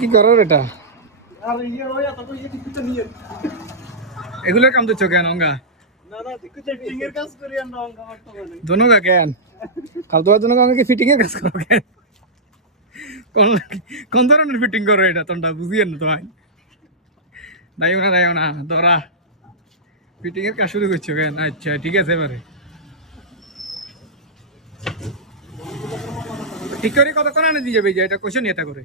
কি করার এটা এগুলোর কাম দিচ্ছ কেন অঙ্গা দোনোগা কেন কাল তোমার জন্য আমাকে ফিটিং এর কাজ করো কেন কোন ধরনের ফিটিং করো এটা তোমরা বুঝিয়েন না তোমায় দাইও না ধরা ফিটিং এর কাজ শুরু করছো কেন আচ্ছা ঠিক আছে এবারে ঠিক করে কতক্ষণ আনে দিয়ে যাবে এটা কোশ্চেন এটা করে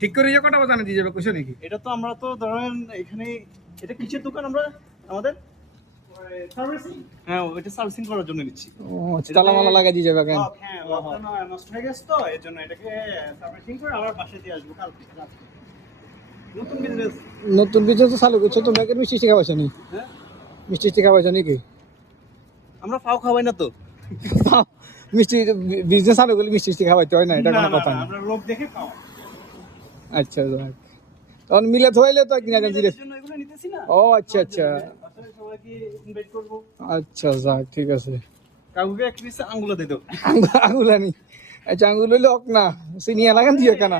ঠিক করে কটা বাজানে দিয়ে যাবে কোশ্চেন কি এটা তো আমরা তো ধরেন এখানে এটা কিসের দোকান আমরা আমাদের সার্ভিসিং হ্যাঁ এটা সার্ভিসিং করার জন্য নিচ্ছি ও আচ্ছা তালা লাগা দিয়ে যাবে কেন হ্যাঁ ওখানে নষ্ট হয়ে গেছে তো এর জন্য এটাকে সার্ভিসিং করে আবার পাশে দিয়ে আসবো কালকে রাতে নতুন বিজনেস তো চালু করছো তোমরা কি মিষ্টি টিকা পাইছো নি হ্যাঁ মিষ্টি টিকা পাইছো নাকি আমরা ফাও খাওয়াই না তো মিষ্টি বিজনেস চালু করলে মিষ্টি টিকা খাওয়াইতে হয় না এটা কোনো কথা না আমরা লোক দেখে খাওয়া আচ্ছা যাক তখন মিলে থইলে তো কিনা জানি এর জন্য এগুলো নিতেছি না ও আচ্ছা আসলে সবাইকে ইনভাইট করব আচ্ছা যাক ঠিক আছে কাউকে এক পিস আঙ্গুলা দিয়ে দাও আঙ্গুলানি আচ্ছা আঙ্গুল হইলে হোক না চিনিয়া লাগান দিয়ে কেনা